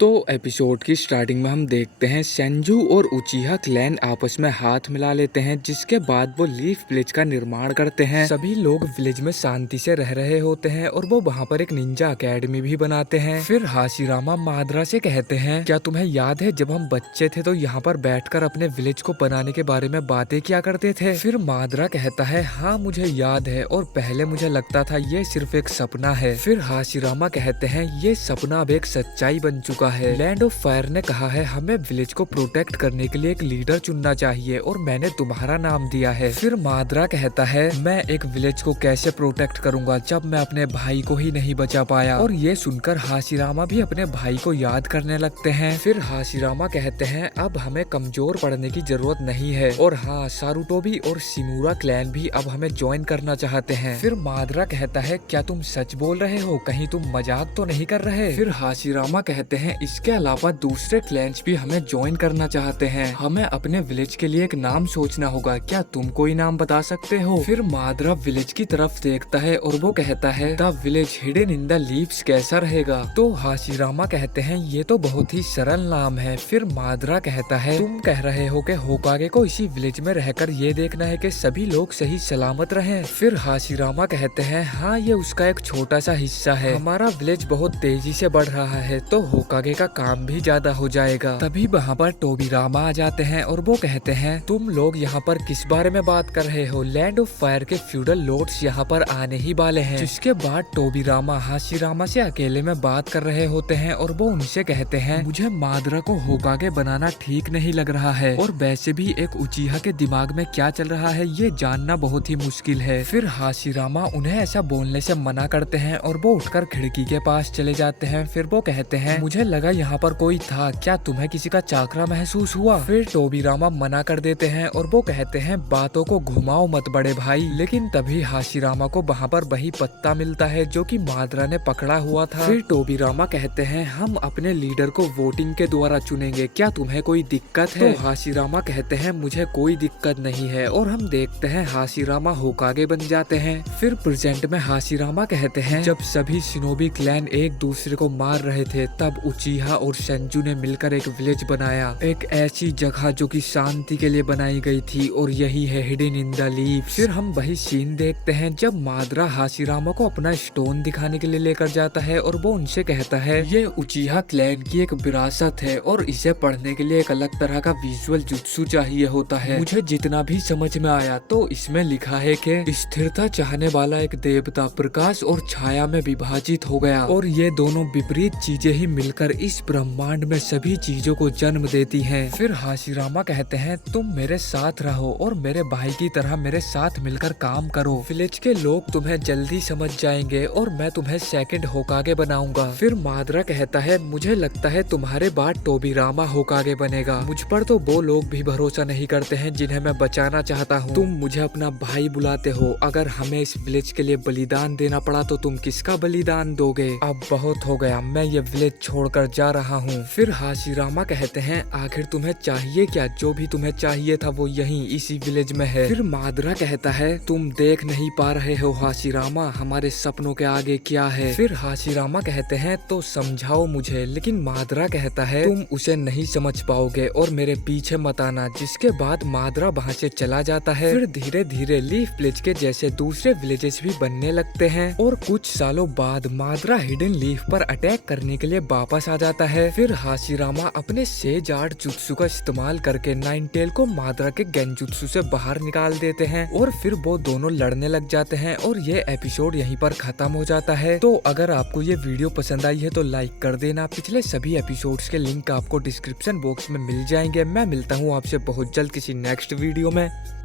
तो एपिसोड की स्टार्टिंग में हम देखते हैं सेंजू और उचिहा क्लैन आपस में हाथ मिला लेते हैं, जिसके बाद वो लीफ विलेज का निर्माण करते हैं। सभी लोग विलेज में शांति से रह रहे होते हैं और वो वहाँ पर एक निंजा अकेडमी भी बनाते हैं। फिर हाशिरामा माद्रा से कहते हैं, क्या तुम्हें याद है जब हम बच्चे थे तो यहाँ पर बैठकर अपने विलेज को बनाने के बारे में बातें किया करते थे। फिर माद्रा कहता है, हाँ मुझे याद है और पहले मुझे लगता था ये सिर्फ एक सपना है। फिर हाशिरामा कहते हैं, ये सपना अब एक सच्चाई बन चुका है। लैंड ऑफ फायर ने कहा है हमें विलेज को प्रोटेक्ट करने के लिए एक लीडर चुनना चाहिए और मैंने तुम्हारा नाम दिया है। फिर माद्रा कहता है, मैं एक विलेज को कैसे प्रोटेक्ट करूंगा जब मैं अपने भाई को ही नहीं बचा पाया। और ये सुनकर हाशिरामा भी अपने भाई को याद करने लगते हैं। फिर हाशिरामा कहते हैं, अब हमें कमजोर पड़ने की जरूरत नहीं है और हाँ, सारुटोबी और शिमूरा क्लैन भी अब हमें ज्वाइन करना चाहते हैं। फिर माद्रा कहता है, क्या तुम सच बोल रहे हो, कहीं तुम मजाक तो नहीं कर रहे। फिर हाशिरामा कहते हैं, इसके अलावा दूसरे क्लैंस भी हमें ज्वाइन करना चाहते हैं, हमें अपने विलेज के लिए एक नाम सोचना होगा, क्या तुम कोई नाम बता सकते हो। फिर माद्रा विलेज की तरफ देखता है और वो कहता है, the village hidden in the leaves कैसा रहेगा। तो हाशिरामा कहते हैं, ये तो बहुत ही सरल नाम है। फिर माद्रा कहता है, तुम कह रहे हो कि होकागे को इसी विलेज में रहकर ये देखना है कि सभी लोग सही सलामत रहें। फिर हाशिरामा कहते हैं, हाँ ये उसका एक छोटा सा हिस्सा है, हमारा विलेज बहुत तेजी से बढ़ रहा है तो होकागे का काम भी ज्यादा हो जाएगा। तभी वहाँ पर टोबीरामा आ जाते हैं और वो कहते हैं, तुम लोग यहाँ पर किस बारे में बात कर रहे हो, लैंड ऑफ फायर के फ्यूडल लॉर्ड्स यहाँ पर आने ही वाले हैं। जिसके बाद टोबीरामा हाशिरामा से अकेले में बात कर रहे होते हैं और वो उनसे कहते हैं, मुझे माद्रा को होकागे बनाना ठीक नहीं लग रहा है और वैसे भी एक उचिहा के दिमाग में क्या चल रहा है ये जानना बहुत ही मुश्किल है। फिर हाशिरामा उन्हें ऐसा बोलने से मना करते हैं और वो उठकर खिड़की के पास चले जाते हैं। फिर वो कहते हैं, मुझे लगा यहाँ पर कोई था, क्या तुम्हें किसी का चाकरा महसूस हुआ। फिर टोबीरामा मना कर देते हैं और वो कहते हैं, बातों को घुमाओ मत बड़े भाई। लेकिन तभी हाशिरामा को वहाँ पर वही पत्ता मिलता है जो कि माद्रा ने पकड़ा हुआ था। फिर टोबीरामा कहते हैं, हम अपने लीडर को वोटिंग के द्वारा चुनेंगे, क्या तुम्हें कोई दिक्कत है। तो हाशिरामा कहते हैं, मुझे कोई दिक्कत नहीं है और हम देखते हैं हाशिरामा होकागे बन जाते हैं। फिर प्रेजेंट में हाशिरामा कहते हैं, जब सभी शिनोबी क्लैन एक दूसरे को मार रहे थे तब उचिहा और सेंजू ने मिलकर एक विलेज बनाया, एक ऐसी जगह जो कि शांति के लिए बनाई गई थी और यही है हिडन इन द लीव्स। फिर हम वही सीन देखते हैं जब माद्रा हाशिरामा को अपना स्टोन दिखाने के लिए लेकर जाता है और वो उनसे कहता है, ये उचिहा क्लैन की एक विरासत है और इसे पढ़ने के लिए एक अलग तरह का विजुअल जुत्सु चाहिए होता है। मुझे जितना भी समझ में आया तो इसमें लिखा है कि स्थिरता चाहने वाला एक देवता प्रकाश और छाया में विभाजित हो गया और ये दोनों विपरीत चीजें ही मिलकर इस ब्रह्मांड में सभी चीजों को जन्म देती हैं। फिर हाशिरामा कहते हैं, तुम मेरे साथ रहो और मेरे भाई की तरह मेरे साथ मिलकर काम करो, विलेज के लोग तुम्हें जल्दी समझ जाएंगे और मैं तुम्हें सेकंड होकागे बनाऊंगा। फिर माद्रा कहता है, मुझे लगता है तुम्हारे बाद टोबीरामा होकागे बनेगा, मुझ पर तो वो लोग भी भरोसा नहीं करते हैं जिन्हें मैं बचाना चाहता हूँ। तुम मुझे अपना भाई बुलाते हो, अगर हमें इस विलेज के लिए बलिदान देना पड़ा तो तुम किसका बलिदान दोगे। अब बहुत हो गया, मैं ये विलेज छोड़कर जा रहा हूँ। फिर हाशिरामा कहते हैं, आखिर तुम्हें चाहिए क्या, जो भी तुम्हें चाहिए था वो यहीं इसी विलेज में है। फिर माद्रा कहता है, तुम देख नहीं पा रहे हो हाशिरामा, हमारे सपनों के आगे क्या है। फिर हाशिरामा कहते हैं, तो समझाओ मुझे। लेकिन माद्रा कहता है, तुम उसे नहीं समझ पाओगे और मेरे पीछे मत आना। जिसके बाद माद्रा वहाँ से चला जाता है। फिर धीरे धीरे लीफ विलेज के जैसे दूसरे विलेजेस भी बनने लगते हैं और कुछ सालों बाद माद्रा हिडन लीफ पर अटैक करने के लिए वापस आ जाता है। फिर हाशिरामा अपने सेज आर्ट जुत्सु का इस्तेमाल करके नाइनटेल को माद्रा के गेंजुत्सु से बाहर निकाल देते हैं और फिर वो दोनों लड़ने लग जाते हैं और ये एपिसोड यहीं पर खत्म हो जाता है। तो अगर आपको ये वीडियो पसंद आई है तो लाइक कर देना। पिछले सभी एपिसोड्स के लिंक आपको डिस्क्रिप्शन बॉक्स में मिल जाएंगे। मैं मिलता हूँ आपसे बहुत जल्द किसी नेक्स्ट वीडियो में।